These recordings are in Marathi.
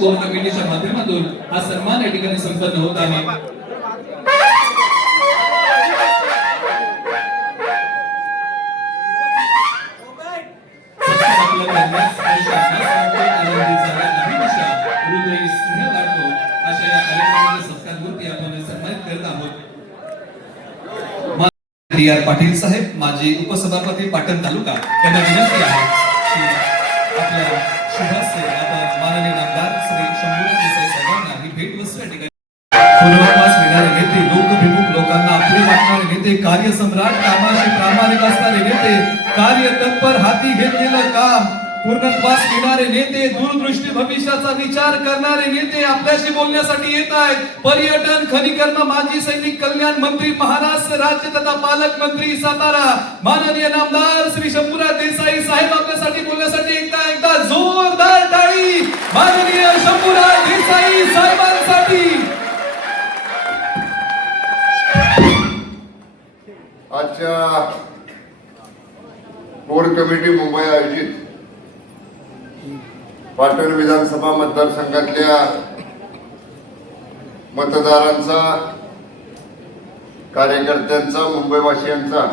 कोर कमिटीच्या माध्यमातून हा सन्मान या ठिकाणी संपन्न होत आहे? अशा या डी आर पाटील साहेब माजी उपसभापती पाटण तालुका यांना विनंती आहे कार्यसम्राट कामाशी प्रामाणिक असणारे नेते कार्य तत्पर हाती घेतलेलं काम पूर्णत्वास घेणारे नेते दूरदृष्टी भविष्याचा विचार करणारे नेते आपल्याशी बोलण्यासाठी येत आहेत. पर्यटन खनिकर्म माजी सैनिक कल्याण मंत्री महाराष्ट्र राज्य तथा पालकमंत्री सातारा माननीय नामदार श्री शंभूराज देसाई साहेब आपल्यासाठी बोलण्यासाठी एकदा एकदा जोरदार टाळी. माननीय शंभूराज देसाई साहेबांसाठी. आजच्या कोर कमिटी मुंबई आयोजित पाटण विधानसभा मतदारसंघातल्या मतदारांचा कार्यकर्त्यांचा मुंबईवासियांचा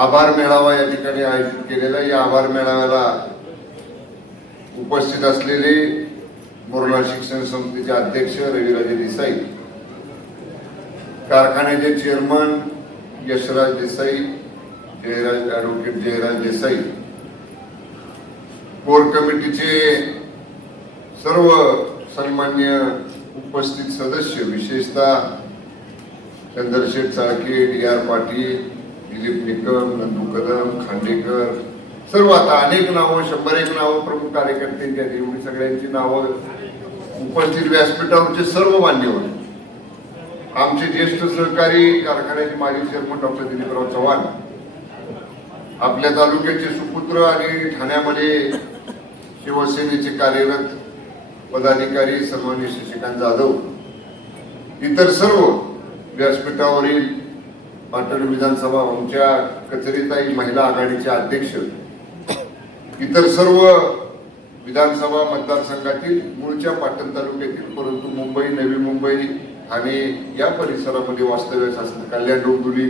आभार मेळावा या ठिकाणी आयोजित केलेला या आभार मेळाव्याला उपस्थित असलेले मुरला शिक्षण समितीचे अध्यक्ष रविराजे देसाई कारखान्याचे chairman Yashraj Desai Jayraj advocate Jayraj Desai. Core कमिटीचे सर्व सन्मान्य उपस्थित सदस्य विशेषतः चंद्रशेठ चाळके डी आर पाटील दिलीप निकम नंदू कदम खांडेकर. सर्व आता अनेक नावं शंभर एक नावं प्रमुख कार्यकर्त्यांची आहेत. एवढी सगळ्यांची नावं उपस्थित व्यासपीठावरचे सर्व मान्यवर आमचे ज्येष्ठ सहकारी कारखान्याचे माजी चेअरमन डॉक्टर दिलीपराव चव्हाण आपल्या तालुक्याचे सुपुत्र आणि ठाण्यामध्ये शिवसेनेचे कार्यरत पदाधिकारी सन्मान्य शशिकांत जाधव इतर सर्व व्यासपीठावरील पाटण विधानसभा आमच्या कचरीताई महिला आघाडीचे अध्यक्ष इतर सर्व विधानसभा मतदारसंघातील मूळच्या पाटण तालुक्यातील परंतु मुंबई नवी मुंबई आणि या परिसरामध्ये वास्तव्यास असणं कल्याण डोंबिवली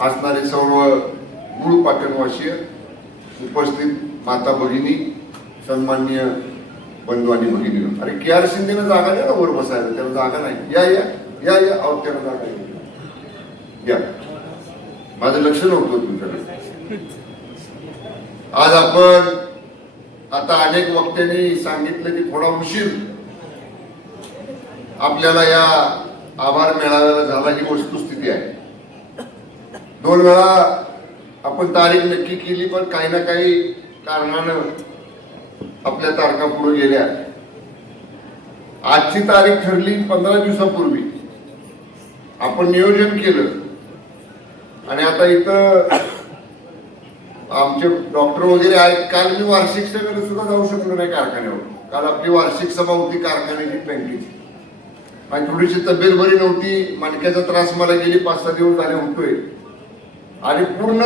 असणारे सर्व मूळ पाटणवासीय उपस्थित माता भगिनी सन्मान्य बंधू आणि भगिनी. अरे के आर शिंदेनं जागा द्या ना वर बसायला त्याला जागा नाही. या या या या अहो त्याला जागा या माझं लक्ष नव्हतं तुमच्याकडे. आज आपण आता अनेक वक्त्यांनी सांगितलं की थोडा उशीर आपल्याला या आभार मेळाव्याला झाला ही वस्तुस्थिती आहे. दोन वेळा आपण तारीख नक्की केली पण काही ना काही कारणानं आपल्या तारखा पुढे गेल्या. आजची तारीख ठरली पंधरा दिवसापूर्वी. आपण नियोजन केलं. आणि आता इथं आमचे डॉक्टर वगैरे आहेत. काल मी वार्षिक सभेला सुद्धा जाऊ शकलो नाही कारखान्यावर. काल आपली वार्षिक सभा होती कारखान्याची बँकेची. आणि थोडीशी तब्येत बरी नव्हती मणक्याचा त्रास मला गेली पाच सहा दिवस झाले होतोय. आणि पूर्ण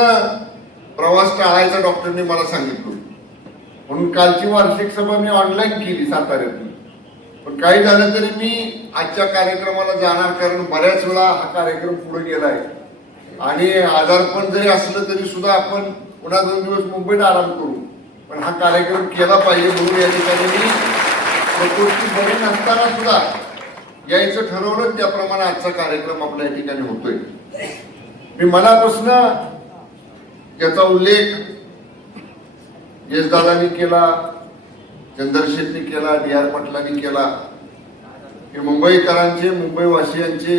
प्रवास टाळायचा डॉक्टरने मला सांगितलं. म्हणून कालची वार्षिक सभा मी ऑनलाईन केली साताऱ्यातून. पण काही झालं तरी मी आजच्या कार्यक्रमाला जाणार कारण बऱ्याच वेळा हा कार्यक्रम पुढे गेलाय. आणि आजारपण जरी असलं तरी सुद्धा आपण पुन्हा दोन दिवस मुंबईत आराम करू. पण हा कार्यक्रम केला पाहिजे म्हणून या ठिकाणी मी प्रकृती बरी नसताना सुद्धा यायचं ठरवलं त्याप्रमाणे आजचा कार्यक्रम आपल्या या ठिकाणी होतोय. मी मनापासून याचा उल्लेख यशदादांनी केला चंद्रशेटनी केला डी आर पाटलांनी केला. हे मुंबईकरांचे मुंबईवासियांचे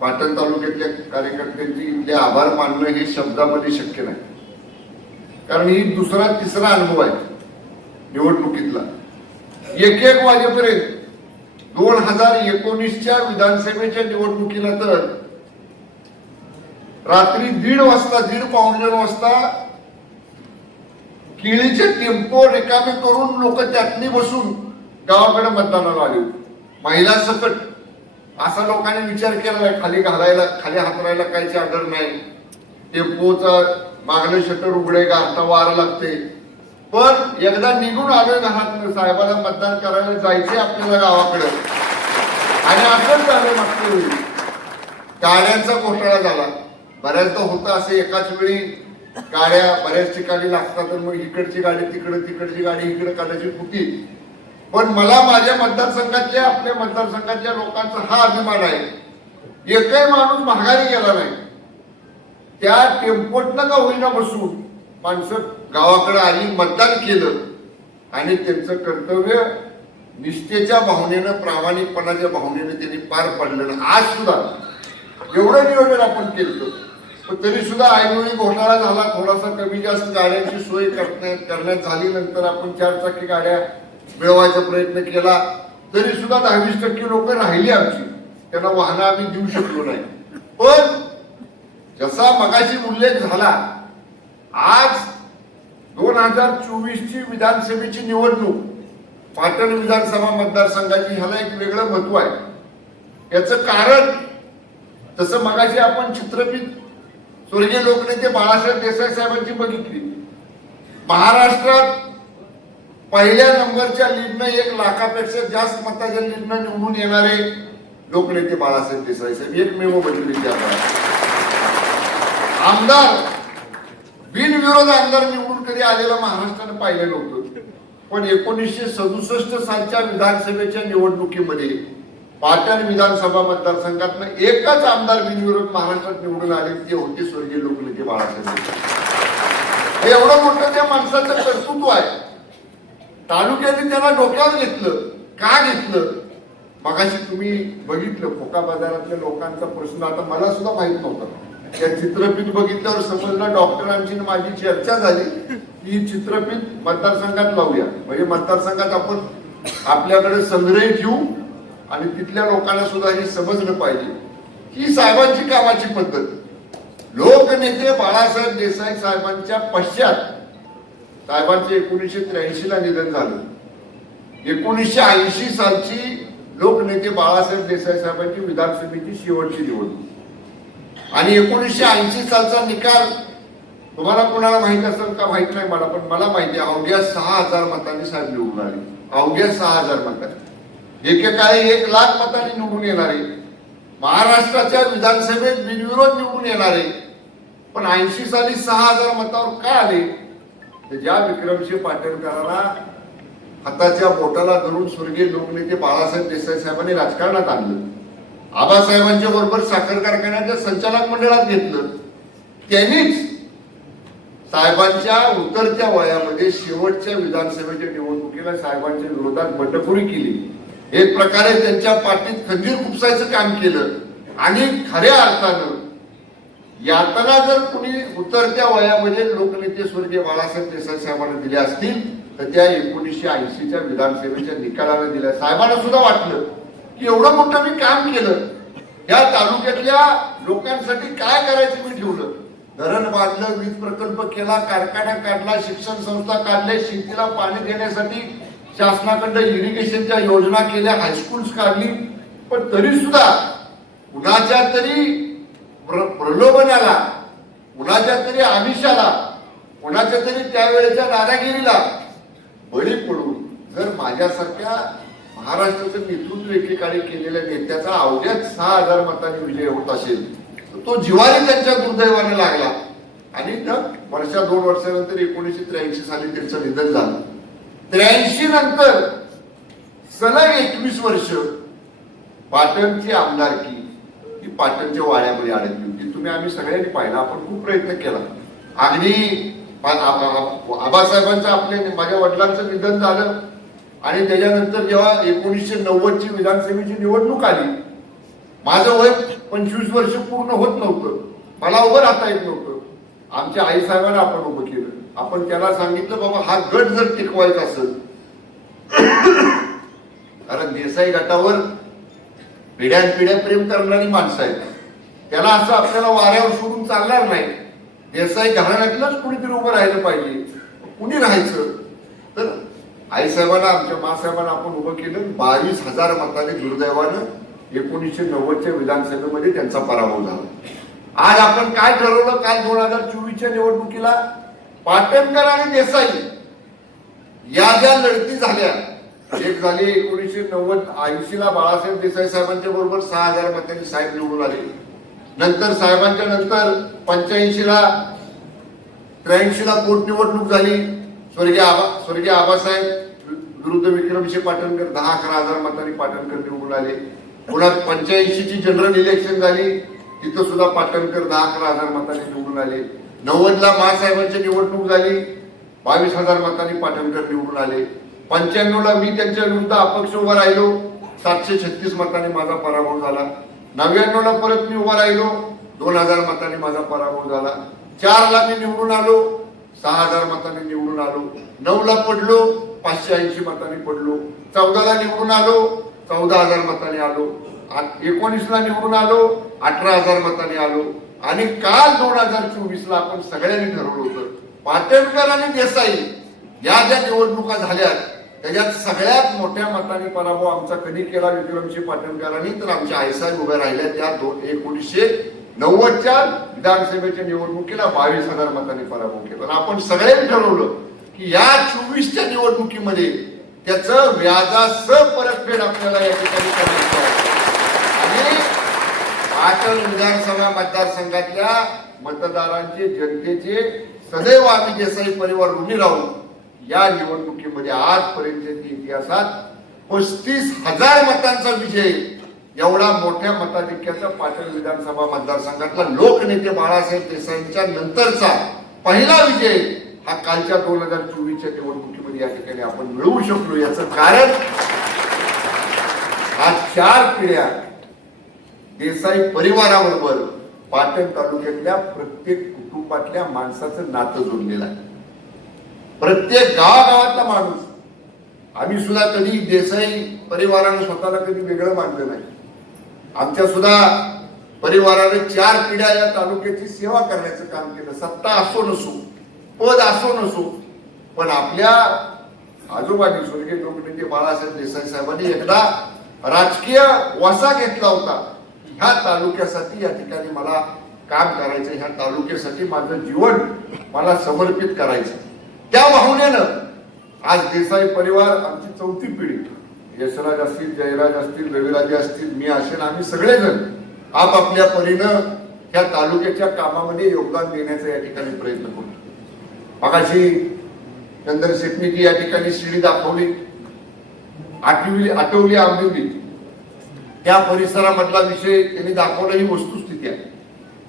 पाटण तालुक्यातल्या कार्यकर्त्यांचे इथले आभार मानणं हे शब्दामध्ये शक्य नाही. कारण ही दुसरा तिसरा अनुभव आहे निवडणुकीतला. एक एक वाजेपर्यंत दोन हजार एकोणीसच्या विधानसभेच्या निवडणुकीला तर रात्री दीड वाजता दीड पावणे दोन वाजता केळीचे टेम्पो रिकामे करून लोक त्यातनी बसून गावाकडे मतदानाला आले महिला सकट. असा लोकांनी विचार केला खाली घालायला खाली हातरायला काहीच आदर नाही. टेम्पोचा मागणं शटर उघडे गारता वारं लागते. पण एकदा निघून आलोय घरात साहेबाला मतदान करायला जायचे आपल्याला गावाकडे. आणि असंच झालं मागच्या वेळी. गाड्यांचा घोटाळा झाला. बऱ्याचदा होतं असे एकाच वेळी गाड्या बऱ्याच ठिकाणी लागतात तर मग इकडची गाडी तिकडे तिकडची गाडी इकडे करायची होती. पण मला माझ्या मतदारसंघातल्या आपल्या मतदारसंघातल्या लोकांचा हा अभिमान आहे. एकही माणूस महागारी गेला नाही. त्या टेम्पोटनं का होईना बसून माणसं गावाकडे आली मतदान केलं. आणि त्यांचं कर्तव्य निष्ठेच्या भावनेनं प्रामाणिकपणाच्या भावनेनं त्यांनी पार पाडलं आज सुद्धा एवढं नियोजन आपण केलं पण तरी सुद्धा ऐनवेळी घोटाळा झाला थोडासा कमी जास्त गाड्यांची सोय करण्यात करण्यात झाली. नंतर आपण चार चाकी गाड्या मिळवायचा प्रयत्न केला. तरी सुद्धा दहावीस टक्के लोक राहिली आमची. त्यांना वाहनं आम्ही देऊ शकलो नाही. पण जसा मगाशी उल्लेख झाला आज दोन हजार चोवीसची विधानसभेची निवडणूक पाटण विधानसभा मतदारसंघाची ह्याला एक वेगळं महत्त्व आहे. याचं कारण तसं मगाशी आपण चित्रपित स्वर्गीय लोकनेते बाळासाहेब देसाई साहेबांची बघितली. महाराष्ट्रात पहिल्या नंबरच्या लीडनं एक लाखापेक्षा जास्त मताच्या लीडनं निवडून येणारे लोकनेते बाळासाहेब देसाई साहेब. एकमेव बघितले त्या आमदार बिनविरोध आमदार निवडून तरी आलेला महाराष्ट्राने पाहिलं नव्हतं पण एकोणीसशे सदुसष्ट सालच्या विधानसभेच्या निवडणुकीमध्ये पाटण विधानसभा मतदारसंघातनं एकच आमदार बिनविरोध महाराष्ट्रात निवडून आले ते होते स्वर्गीय लोकनेते बाळासाहेब हे एवढं मोठं त्या माणसाचं कर्तृत्व आहे. तालुक्याने त्याला डोक्यावर घेतलं का घेतलं? मगाशी तुम्ही बघितलं खोका बाजारातल्या लोकांचा प्रश्न आता मला सुद्धा माहीत नव्हता. त्या चित्रफित बघितल्यावर समजलं डॉक्टरांची माझी चर्चा झाली. की चित्रपीठ चित्रफित मतदारसंघात लावूया. म्हणजे मतदारसंघात आपण आपल्याकडे संग्रह घेऊ आणि तिथल्या लोकांना सुद्धा हे समजलं पाहिजे. ही साहेबांची कामाची पद्धत. लोकनेते बाळासाहेब देसाई साहेबांच्या पश्चात साहेबांचे एकोणीसशे त्र्याऐंशी ला निधन झालं. एकोणीसशे ऐंशी सालची लोकनेते बाळासाहेब देसाई साहेबांची विधानसभेची शेवटची निवडणूक. आणि एकोणीसशे ऐंशी सालचा निकाल तुम्हाला कोणाला माहीत असेल का? माहीत नाही मला पण मला माहिती आहे अवघ्या सहा हजार मतांनी साहेब निवडून आले. अवघ्या सहा हजार मतांनी. एकेकाळी एक लाख मतांनी निवडून येणारे. महाराष्ट्राच्या विधानसभेत बिनविरोध निवडून येणारे. पण ऐंशी साली सहा हजार मतावर का आले? तर ज्या विक्रमसिंह पाटणकरांना हाताच्या बोटाला धरून स्वर्गीय लोकनेते बाळासाहेब देसाई साहेबांनी राजकारणात आणलं. आबासाहेबांच्या बरोबर साखर कारखान्याच्या संचालक मंडळात घेतलं. त्यांनीच साहेबांच्या उतरत्या वयामध्ये शेवटच्या विधानसभेच्या निवडणुकीला साहेबांच्या विरोधात बंडखोरी केली. एक प्रकारे त्यांच्या पाठीत खंजीर खुपसायचं काम केलं. आणि खऱ्या अर्थानं यातना जर कुणी उतरत्या वयामध्ये लोकनेते स्वर्गीय बाळासाहेब देसाई साहेबांना दिल्या असतील तर त्या एकोणीसशे ऐंशीच्या विधानसभेच्या निकालाने दिल्या. साहेबांना सुद्धा वाटलं. की एवढं मोठं मी काम केलं. या तालुक्यातल्या लोकांसाठी काय करायचं मी ठेवलं? धरण बांधलं वीज प्रकल्प केला कारखाना काढला शिक्षण संस्था काढल्या शेतीला पाणी देण्यासाठी शासनाकडं इरिगेशनच्या योजना केल्या हायस्कूल्स काढली. पण तरी सुद्धा कुणाच्या तरी प्र- प्रलोभनाला कुणाच्या तरी आमिषाला कुणाच्या तरी त्यावेळेच्या दादागिरीला बळी पडून जर माझ्यासारख्या महाराष्ट्राचं नेतृत्व एकेकाळी केलेल्या नेत्याचा अवघ्याच सहा हजार मतांनी विजय होत असेल तर तो जिवारी त्यांच्या दुर्दैवाने लागला. आणि न वर्षा दोन वर्षानंतर एकोणीसशे त्र्याऐंशी साली त्यांचं निधन झालं. त्र्याऐंशी नंतर सलग एकवीस वर्ष पाटणची आमदारकी ही पाटणच्या वाड्यामध्ये अडकली होती. तुम्ही आम्ही सगळ्यांनी पाहिला. आपण खूप प्रयत्न केला. अगदी आबासाहेबांचं आपल्या माझ्या वडिलांचं निधन झालं. आणि त्याच्यानंतर जेव्हा एकोणीसशे नव्वदची विधानसभेची निवडणूक आली माझं वय पंचवीस वर्ष पूर्ण होत नव्हतं. मला उभं राहता येत नव्हतं. आमच्या आई साहेबांना आपण उभं केलं. आपण त्याला सांगितलं बाबा हा गट जर टिकवायचा असेल कारण देसाई गटावर पिढ्यान पिढ्या प्रेम करणारी माणसं आहेत. त्याला असं आपल्याला वाऱ्यावर सोडून चालणार नाही. देसाई घराण्यातलंच कुणीतरी उभं राहिलं पाहिजे. कुणी राहायचं? तर आईसाहेबांना आमच्या मासाहेबांना आपण उभं केलं. बावीस हजार मताने दुर्दैवानं एकोणीसशे नव्वदच्या विधानसभेमध्ये त्यांचा पराभव झाला. आज आपण काय ठरवलं? काल दोन हजार चोवीसच्या निवडणुकीला पाटणकर आणि देसाई या ज्या लढती झाल्या एक झाली एकोणीसशे नव्वद ऐंशी ला बाळासाहेब देसाई साहेबांच्या बरोबर सहा हजार मतांनी साहेब निवडून आले. नंतर साहेबांच्या नंतर पंच्याऐंशी ला त्र्याऐंशी ला पोटनिवडणूक झाली. स्वर्गीय आबा स्वर्गीय आबासाहेब विरुद्ध विक्रमशी पाटणकर दहा अकरा हजार मतांनी पाटणकर निवडून आले. पुन्हा पंच्याऐंशीची जनरल इलेक्शन झाली तिथं सुद्धा पाटणकर दहा अकरा हजार मतांनी निवडून आले. नव्वदला महासाहेबांची निवडणूक झाली बावीस हजार मतांनी पाटणकर निवडून आले. पंच्याण्णवला मी त्यांच्या विरुद्ध अपक्ष उभा राहिलो सातशे छत्तीस मतांनी माझा पराभव झाला. नव्याण्णवला परत मी उभा राहिलो दोन हजार मतांनी माझा पराभव झाला. चारला मी निवडून आलो सहा हजार मतांनी निवडून आलो. नऊला पडलो पाचशे ऐंशी मतांनी पडलो. चौदाला निवडून आलो चौदा हजार मतांनी आलो. एकोणीसला निवडून आलो अठरा हजार मतांनी आलो. आणि काल दोन हजार चोवीसला आपण सगळ्यांनी ठरवलं होतं पाटणकर आणि देसाई या ज्या निवडणुका झाल्या त्याच्यात सगळ्यात मोठ्या मतांनी पराभव आमचा कधी केला? विक्रमशी पाटणकरांनी तर आमच्या आईसाहेब उभ्या राहिल्या त्या दोन एकोणीसशे नव्वदच्या विधानसभेच्या निवडणुकीला बावीस हजार मतांनी पराभव केला. आणि आपण सगळ्यांनी ठरवलं की या चोवीसच्या निवडणुकीमध्ये त्याचं व्याजासह परतफेड आपल्याला या ठिकाणी करायचं आहे. आणि पाटण विधानसभा मतदारसंघातल्या मतदारांचे जनतेचे सदैव आम्ही देसाई परिवार ऋणी राहून या निवडणुकीमध्ये आजपर्यंतच्या इतिहासात पस्तीस हजार मतांचा विजय एवढा मोठ्या मताधिक्याचा पाटील विधानसभा मतदारसंघातला लोकनेते बाळासाहेब देसाईंच्या नंतरचा पहिला विजय हा कालच्या दोन हजार चोवीसच्या निवडणुकीमध्ये या ठिकाणी आपण मिळवू शकलो. याचं कारण हा चार पिढ्या देसाई परिवाराबरोबर पाटण तालुक्यातल्या प्रत्येक कुटुंबातल्या माणसाचं नातं जोडलेलं आहे. प्रत्येक गावागावातला माणूस. आम्ही सुद्धा कधी देसाई परिवारानं स्वतःला कधी वेगळं मानलं नाही. आमच्या सुद्धा परिवाराने चार पिढ्या या तालुक्याची सेवा करण्याचं काम केलं. सत्ता असो नसो पद असो नसो पण आपल्या आजोबांनी स्वर्गीय लोकनेते बाळासाहेब देसाई साहेबांनी एकदा राजकीय वसा घेतला होता. ह्या तालुक्यासाठी या ठिकाणी मला काम करायचं ह्या तालुक्यासाठी माझं जीवन मला समर्पित करायचं. त्या भावनेनं आज देसाई परिवार आमची चौथी पिढी यशराज असतील जयराज असतील रविराजे असतील मी असेल आम्ही सगळेजण आपापल्या परीनं ह्या तालुक्याच्या कामामध्ये योगदान देण्याचा या ठिकाणी प्रयत्न करतो. मगाशी चंद्रशेटनीची या ठिकाणी शिडी दाखवली आठवली आठवली आंबिवली. त्या परिसरामधला विषय त्यांनी दाखवला ही वस्तुस्थिती आहे.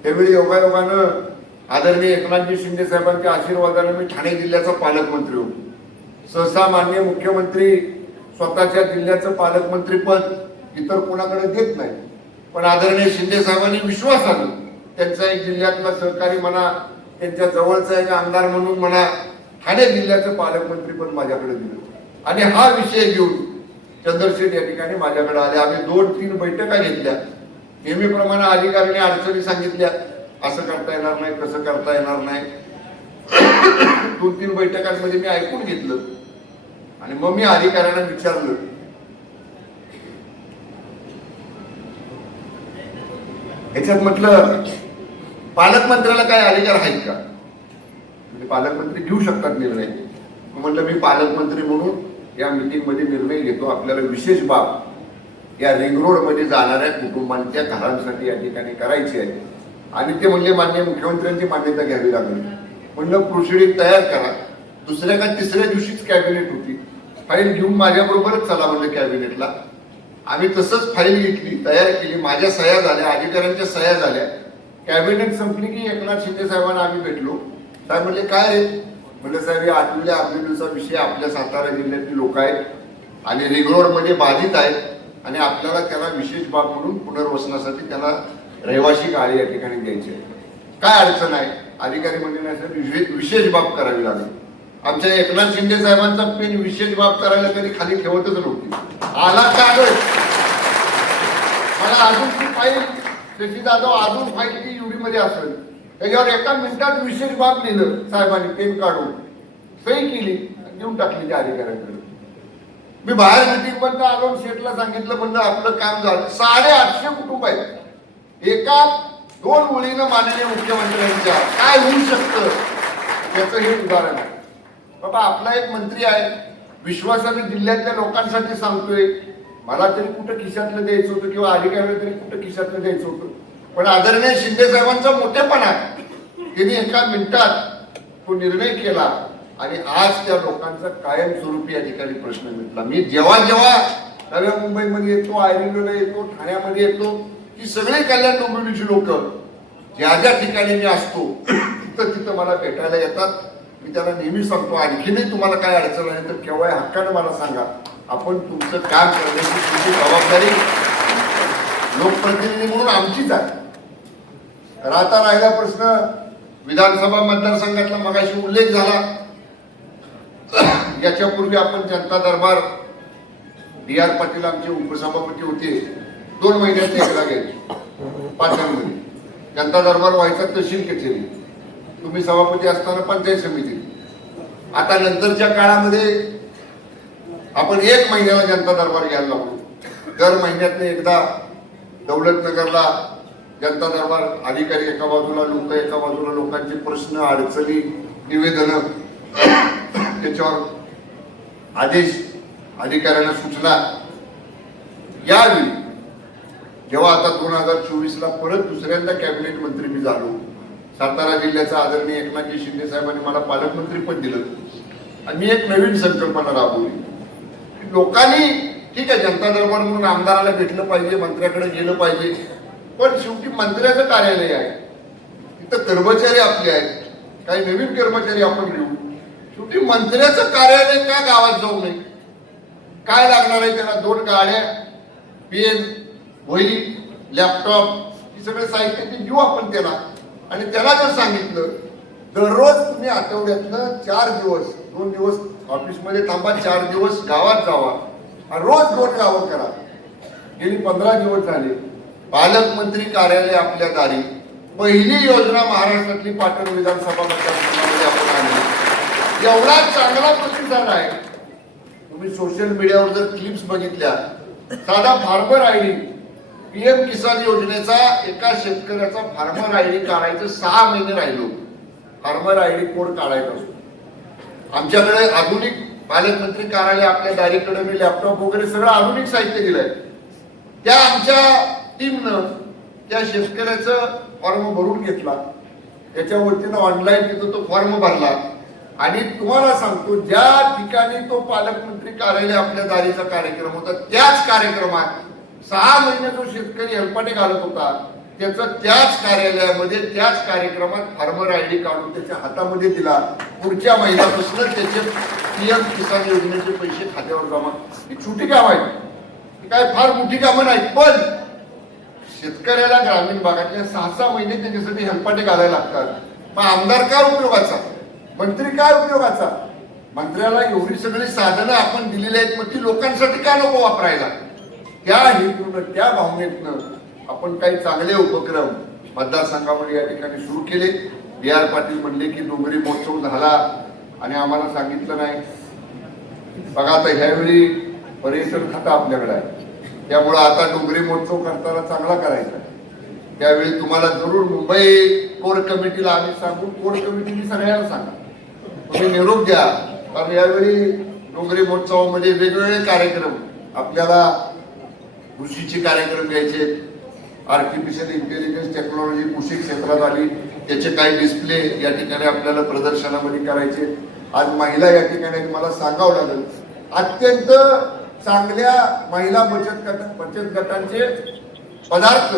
त्यावेळी योगायोगानं आदरणीय एकनाथजी शिंदे साहेबांच्या आशीर्वादाने मी ठाणे जिल्ह्याचा पालकमंत्री होतो. सहसा मान्य मुख्यमंत्री स्वतःच्या जिल्ह्याचं पालकमंत्री पद इतर कोणाकडे देत नाही. पण आदरणीय शिंदे साहेबांनी आला त्यांचा एक जिल्ह्यातला सहकारी म्हणा त्यांच्या जवळचा एक आमदार म्हणून म्हणा ठाणे जिल्ह्याचं पालकमंत्री पण माझ्याकडे दिलं. आणि हा विषय घेऊन चंद्रशेठ या ठिकाणी माझ्याकडे आले. आम्ही दोन तीन बैठका घेतल्या. नेहमीप्रमाणे अधिकाऱ्यांनी अडचणी सांगितल्या. असं करता येणार नाही तसं करता येणार नाही. दोन तीन बैठकांमध्ये मी ऐकून घेतलं. आणि मग मी अधिकाऱ्यांना विचारलं. याच्यात म्हटलं पालकमंत्र्याला काय अधिकार आहेत का? म्हणजे पालकमंत्री घेऊ शकतात निर्णय. म्हटलं मी पालकमंत्री म्हणून या मीटिंगमध्ये निर्णय घेतो. आपल्याला विशेष बाब या रिंग रोडमध्ये जाणाऱ्या कुटुंबांच्या घरांसाठी या ठिकाणी करायची आहे. आणि ते म्हणले मान्य मुख्यमंत्र्यांची मान्यता घ्यावी लागली. म्हणलं प्रोसिडिंग तयार करा. दुसऱ्या का तिसऱ्या दिवशीच कॅबिनेट होती. फाईल घेऊन माझ्याबरोबरच चला म्हणलं कॅबिनेटला. आम्ही तसंच फाईल घेतली तयार केली. माझ्या सह्या झाल्या अधिकाऱ्यांच्या सह्या झाल्या. कॅबिनेट संपली की एकनाथ शिंदे साहेबांना आम्ही भेटलो. साहेब म्हणले काय रे? म्हणलं साहेब या आठवल्या अब्दुलचा विषय आपल्या सातारा जिल्ह्यातली लोक आहेत आणि रिंग बाधित आहेत आणि आपल्याला त्याला विशेष बाब म्हणून पुनर्वसनासाठी त्याला रहिवाशी गाडी या ठिकाणी द्यायची आहे. काय अडचण आहे? अधिकारी म्हणजे नाही साहेब, विशेष बाब करावी लागेल. आमच्या एकनाथ शिंदे साहेबांचा पेन विशेष बाब करायला कधी खाली ठेवतच नव्हती. आला कागद मला अजून ती फाईल शशी जाधव अजून फाईल ती युडी मध्ये असेल. त्याच्यावर एका मिनिटात विशेष बाब लिहिलं साहेबांनी पेन काढून. सही केली देऊन टाकली त्या अधिकाऱ्यांकडे. मी बाहेर मिटिंग पण आलो शेठला सांगितलं म्हणलं आपलं काम झालं. साडेआठशे कुटुंब आहेत. एका दोन मुलीनं माननीय मुख्यमंत्र्यांच्या. काय होऊ शकतं? याचं हे उदाहरण आहे. बाबा आपला एक मंत्री आहे. विश्वासाने जिल्ह्यातल्या लोकांसाठी सांगतोय. मला तरी कुठं खिशातलं द्यायचं होतं किंवा अधिकाऱ्याला तरी कुठं खिशातलं द्यायचं होतं? पण आदरणीय शिंदे साहेबांचा मोठेपणा त्यांनी एका मिनिटात तो निर्णय केला आणि आज त्या लोकांचा कायमस्वरूपी या ठिकाणी प्रश्न मिटला. मी जेव्हा जेव्हा नव्या मुंबईमध्ये येतो आयर्लंडला येतो ठाण्यामध्ये येतो की सगळे कल्याण डोंबिवलीची लोक ज्या ज्या ठिकाणी मी असतो तिथं तिथं मला भेटायला येतात. मी त्यांना नेहमी सांगतो आणखीनही तुम्हाला काय अडचण आहे तर केव्हा हक्काने मला सांगा. आपण तुमचं काम करण्याची तुमची जबाबदारी लोकप्रतिनिधी म्हणून आमचीच आहे. राहता राहिला प्रश्न विधानसभा मतदारसंघातला मगाशी उल्लेख झाला. याच्यापूर्वी आपण जनता दरबार डी आर पाटील आमचे उपसभापती होते. दोन महिन्यात एकदा लागेल पाचव्यामध्ये जनता दरबार व्हायचा तहसील कचेरी. तुम्ही सभापती असताना पंचायत समिती. आता नंतरच्या काळामध्ये आपण एक महिन्याला जनता दरबार घ्यायला लागलो दर महिन्यातनं एकदा दौलतनगरला जनता दरबार अधिकारी एका बाजूला लोक एका बाजूला लोकांचे प्रश्न अडचणी निवेदन. त्याच्यावर आदेश अधिकाऱ्यांना सूचना यावेळी जेव्हा आता दोन हजार चोवीस ला परत दुसऱ्यांदा कॅबिनेट मंत्री मी झालो. सातारा जिल्ह्याचा आदरणीय एकनाथजी शिंदे साहेबांनी मला पालकमंत्री पण दिलं. आणि मी एक नवीन संकल्पना राबवली. लोकांनी ठीक आहे जनता दरबार म्हणून आमदाराला भेटलं पाहिजे मंत्र्याकडे गेलं पाहिजे पण शेवटी मंत्र्याचं कार्यालय आहे. तिथं कर्मचारी आपले आहेत. काही नवीन कर्मचारी आपण घेऊ. शेवटी मंत्र्याचं कार्यालय का गावात जाऊ नये. काय लागणार आहे त्याला? दोन गाड्या पेन वही लॅपटॉप ही सगळं साहित्य ते देऊ आपण त्याला. आणि त्याला जर सांगितलं दररोज तुम्ही आठवड्यातनं चार दिवस दोन दिवस ऑफिसमध्ये थांबा चार दिवस गावात जावा. आणि रोज दोन गावं करा. गेली पंधरा दिवस झाले. पालकमंत्री कार्यालय आपल्या दारी. पहिली योजना महाराष्ट्रातली पाटण विधानसभा मतदारसंघामध्ये आपण आणली. एवढा चांगला प्रतिसाद आहे. तुम्ही सोशल मीडियावर जर क्लिप्स बघितल्या साधा farmer I D PM Kisan योजनेचा एका शेतकऱ्याचा फार्मर आय डी काढायचं सहा महिने राहिलो. फार्मर आय डी कोड काढायचा असतो? आमच्याकडे आधुनिक पालकमंत्री कार्यालय आपल्या डायरीकडे मी लॅपटॉप वगैरे सगळं आधुनिक साहित्य दिलंय. त्या आमच्या टीमनं त्या शेतकऱ्याचं फॉर्म भरून घेतला. त्याच्या वतीनं ऑनलाईन तिथं तो फॉर्म भरला. आणि तुम्हाला सांगतो ज्या ठिकाणी तो पालकमंत्री कार्यालय आपल्या दारीचा कार्यक्रम होता त्याच कार्यक्रमात सहा महिने जो शेतकरी हेल्पाने घालत होता त्याचं त्याच कार्यालयामध्ये त्याच कार्यक्रमात फार्मर आय डी काढून त्याच्या हातामध्ये दिला. पुढच्या महिन्यापासून त्याचे पीएम किसान योजनेचे पैसे खात्यावर जमा. ही छोटी कामं आहेत. काय फार मोठी कामं नाही पण शेतकऱ्याला ग्रामीण भागातल्या सहा सहा महिने त्याच्यासाठी हेल्पाटे घालायला लागतात. मग आमदार काय उपयोगाचा? मंत्री काय उपयोगाचा? मंत्र्याला एवढी सगळी साधनं आपण दिलेली आहेत मग ती लोकांसाठी का नको वापरायला? त्या हेतून त्या भावनेतनं आपण काही चांगले उपक्रम मतदारसंघामध्ये या ठिकाणी सुरू केले. बी आर पाटील म्हणले की डोंगरी महोत्सव झाला आणि आम्हाला सांगितलं नाही. बघा आता ह्यावेळी पर्यटन खातं आपल्याकडे आहे. त्यामुळं आता डोंगरी महोत्सव करताना चांगला करायचा त्यावेळी तुम्हाला जरूर मुंबई कोर कमिटीला आम्ही सांगू. कोर कमिटीने सगळ्यांना सांगा. तुम्ही निरोप द्या कारण यावेळी डोंगरी महोत्सवामध्ये वेगवेगळे कार्यक्रम आपल्याला कृषीचे कार्यक्रम घ्यायचे. आर्टिफिशियल इंटेलिजन्स टेक्नॉलॉजी कृषी क्षेत्रात आली. त्याचे काही डिस्प्ले या ठिकाणी आपल्याला प्रदर्शनामध्ये करायचे. आज महिला या ठिकाणी मला सांगावं लागेल. अत्यंत चांगल्या महिला बचत गट बचत गटांचे पदार्थ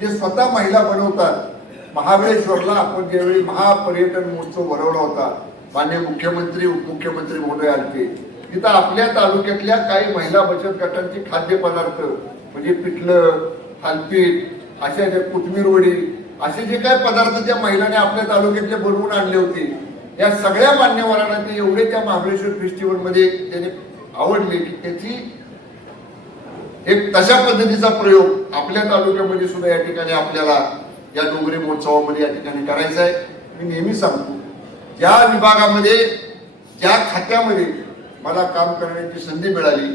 जे स्वतः महिला बनवतात. महाबळेश्वरला आपण ज्यावेळी महापर्यटन महोत्सव भरवला होता मान्य मुख्यमंत्री उपमुख्यमंत्री महोदय आलते तिथं आपल्या तालुक्यातल्या काही महिला बचत गटांचे खाद्यपदार्थ म्हणजे पिठलं थालपीठ अशा ज्या कोथमीर वडी असे जे काही पदार्थ त्या महिलांनी आपल्या तालुक्यातले बनवून आणले होते या सगळ्या मान्यवरांना ते एवढे त्या महाबळेश्वर फेस्टिवलमध्ये त्याने आवडले की त्याची एक तशा पद्धतीचा प्रयोग आपल्या तालुक्यामध्ये सुद्धा या ठिकाणी आपल्याला या डोंगरी महोत्सवामध्ये या ठिकाणी करायचा आहे. मी नेहमी सांगतो ज्या विभागामध्ये ज्या खात्यामध्ये मला काम करण्याची संधी मिळाली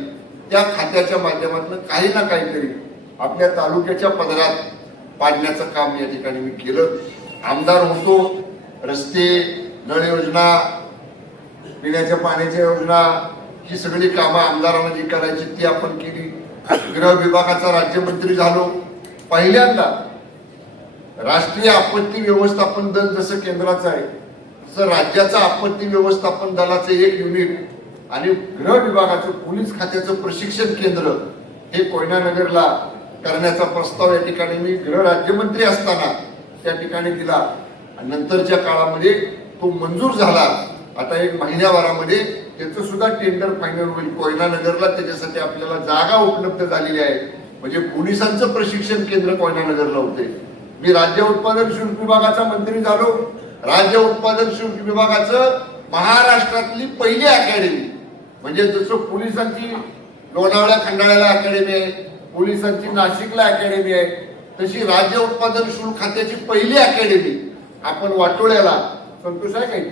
त्या खात्याच्या माध्यमातून काही ना काहीतरी आपल्या तालुक्याच्या पदरात पाडण्याचं काम या ठिकाणी मी केलं. आमदार होतो रस्ते नळ योजना पिण्याच्या पाण्याच्या योजना ही सगळी कामं आमदारांना जी करायची ती आपण केली. गृह विभागाचा राज्यमंत्री झालो. पहिल्यांदा राष्ट्रीय आपत्ती व्यवस्थापन दल जसं केंद्राचं आहे तसं राज्याचं आपत्ती व्यवस्थापन दलाचं एक युनिट आणि गृह विभागाचं पोलीस खात्याचं प्रशिक्षण केंद्र हे कोयनानगरला करण्याचा प्रस्ताव या ठिकाणी मी गृह राज्यमंत्री असताना त्या ठिकाणी दिला. नंतरच्या काळामध्ये तो मंजूर झाला. आता एक महिन्याभरामध्ये त्याचं सुद्धा टेंडर फायनल होईल. कोयनानगरला त्याच्यासाठी आपल्याला जागा उपलब्ध झालेली आहे. म्हणजे पोलिसांचं प्रशिक्षण केंद्र कोयनानगरला होते. मी राज्य उत्पादन शुल्क विभागाचा मंत्री झालो. राज्य उत्पादन शुल्क विभागाचं महाराष्ट्रातली पहिली अकॅडमी म्हणजे जसं पोलिसांची लोणावळ्या खंडाळ्याला अकॅडमी आहे पोलिसांची नाशिकला अकॅडमी आहे तशी राज्य उत्पादन शुल्क खात्याची पहिली अकॅडमी आपण वाटोळ्याला. संतोष आहे काही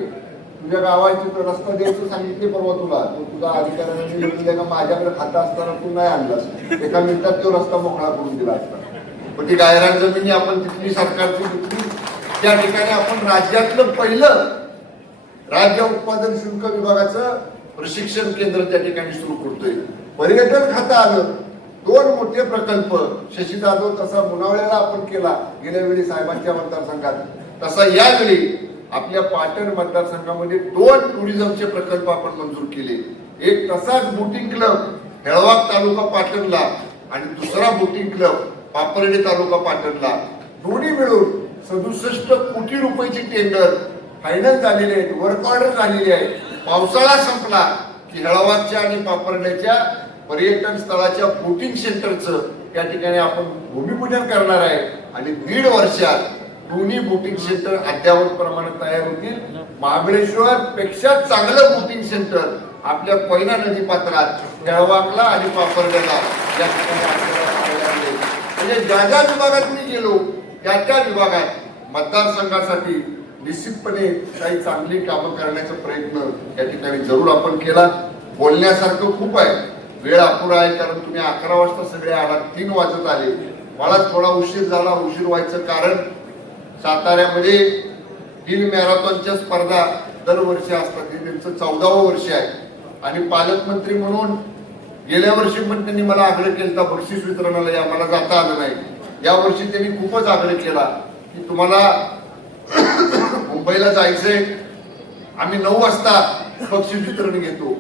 तुझ्या गावाची तर रस्ता द्यायचं सांगितले परवा तुला. तो तुझा अधिकाऱ्याने का माझ्याकडे खाता असताना तू नाही आणलास? एका मिनिटात तो रस्ता मोकळा करून दिला असता. पण ती गायरान जमिनी आपण तिथली सरकारची घेतली. त्या ठिकाणी आपण राज्यातलं पहिलं राज्य उत्पादन शुल्क विभागाचं प्रशिक्षण केंद्र त्या ठिकाणी सुरू करतोय. पर्यटन खातं आलं दोन मोठे प्रकल्प शशी जाधव तसा मुनावळ्याला आपण केला गेल्या वेळी साहेबांच्या मतदारसंघात. तसा यावेळी आपल्या पाटण मतदारसंघामध्ये दोन टुरिझमचे प्रकल्प आपण मंजूर केले. एक तसाच बोटिंग क्लब हेळवाग तालुका पाटणला आणि दुसरा बोटिंग क्लब पापर्डे तालुका पाटणला. दोन्ही मिळून सदुसष्ट कोटी रुपयाची टेंडर फायनल झालेले आहेत वर्क ऑर्डर झालेली आहे. पावसाळा संपला की हेळावादच्या आणि पापरण्याच्या पर्यटन स्थळाच्या बोटिंग सेंटरचं या ठिकाणी आपण भूमिपूजन करणार आहे. आणि दीड वर्षात दोन्ही बोटिंग सेंटर अद्यावत प्रमाणात तयार होतील. महाबळेश्वर पेक्षा चांगलं बोटिंग सेंटर आपल्या पैना नदी पात्रात केळवाकला आणि पापरण्याला या ठिकाणी म्हणजे ज्या ज्या विभागात मी गेलो त्या त्या विभागात मतदारसंघासाठी निश्चितपणे काही चांगली कामं करण्याचा प्रयत्न या ठिकाणी जरूर आपण केला. बोलण्यासारखं खूप आहे. वेळ अपुरा आहे कारण तुम्ही अकरा वाजता सगळे आलात तीन वाजत आले. मला थोडा उशीर झाला उशीर व्हायचं कारण साताऱ्यामध्ये हिल मॅरेथॉनच्या स्पर्धा दरवर्षी असतात. हे त्यांचं चौदावं वर्ष आहे. आणि पालकमंत्री म्हणून गेल्या वर्षी पण त्यांनी मला आग्रह केला बक्षीस वितरणाला या मला जाता आलं नाही. या वर्षी त्यांनी खूपच आग्रह केला की तुम्हाला मुंबईला जायचंय. आम्ही नऊ वाजता बक्षीस वितरण घेतो.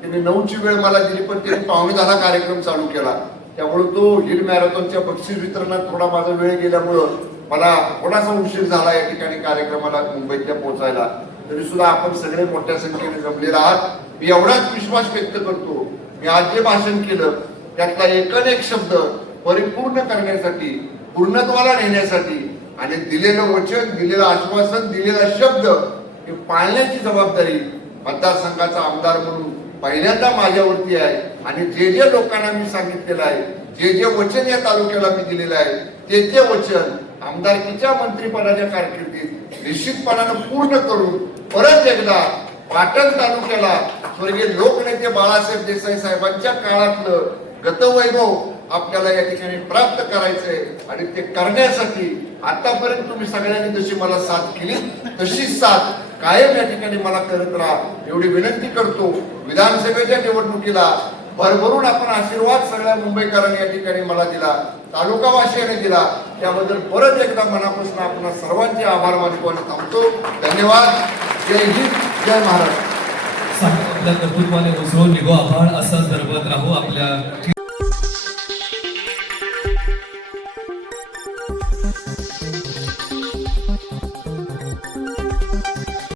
त्यांनी नऊची वेळ मला दिली पण त्यांनी पाहुणे दहा कार्यक्रम चालू केला. त्यामुळे तो हिल मॅरेथॉनच्या बक्षीस वितरणात थोडा माझा वेळ गेल्यामुळं मला थोडासा उशीर झाला या ठिकाणी कार्यक्रमाला मुंबईतल्या पोहोचायला. तरी सुद्धा आपण सगळे मोठ्या संख्येने जमलेला आहात. मी एवढाच विश्वास व्यक्त करतो. मी आज जे भाषण केलं. त्यातला एकन एक शब्द परिपूर्ण करण्यासाठी पूर्णत्वाला नेण्यासाठी आणि दिलेलं वचन दिलेलं आश्वासन दिलेला शब्द हे पाळण्याची जबाबदारी मतदारसंघाचा आमदार म्हणून पहिल्यांदा माझ्यावरती आहे. आणि जे जे लोकांना मी सांगितलेलं आहे जे जे वचन या तालुक्याला मी दिलेलं आहे ते ते वचन आमदारकीच्या मंत्रीपदाच्या कारकिर्दीत निश्चितपणानं पूर्ण करून परत एकदा पाटण तालुक्याला स्वर्गीय लोकनेते बाळासाहेब देसाई साहेबांच्या काळातलं गतवैभव आपल्याला या ठिकाणी प्राप्त करायचंय आणि ते करण्यासाठी आतापर्यंत तुम्ही सगळ्यांनी जशी मला साथ केली तशी साथ कायम या ठिकाणी मला करत राहा. एवढी विनंती करतो विधानसभेच्या निवडणुकीला भरभरून आपण आशीर्वाद सगळ्या मुंबईकरांनी या ठिकाणी मला दिला तालुकावासियाने दिला. त्याबद्दल परत एकदा मनापासून आपण सर्वांचे आभार मानतो आणि थांबतो. धन्यवाद. जय हिंद. जय महाराष्ट्र. आपल्या कर्तृत्वाने उसळून निघो आपण असंच धरवत राहू आपल्या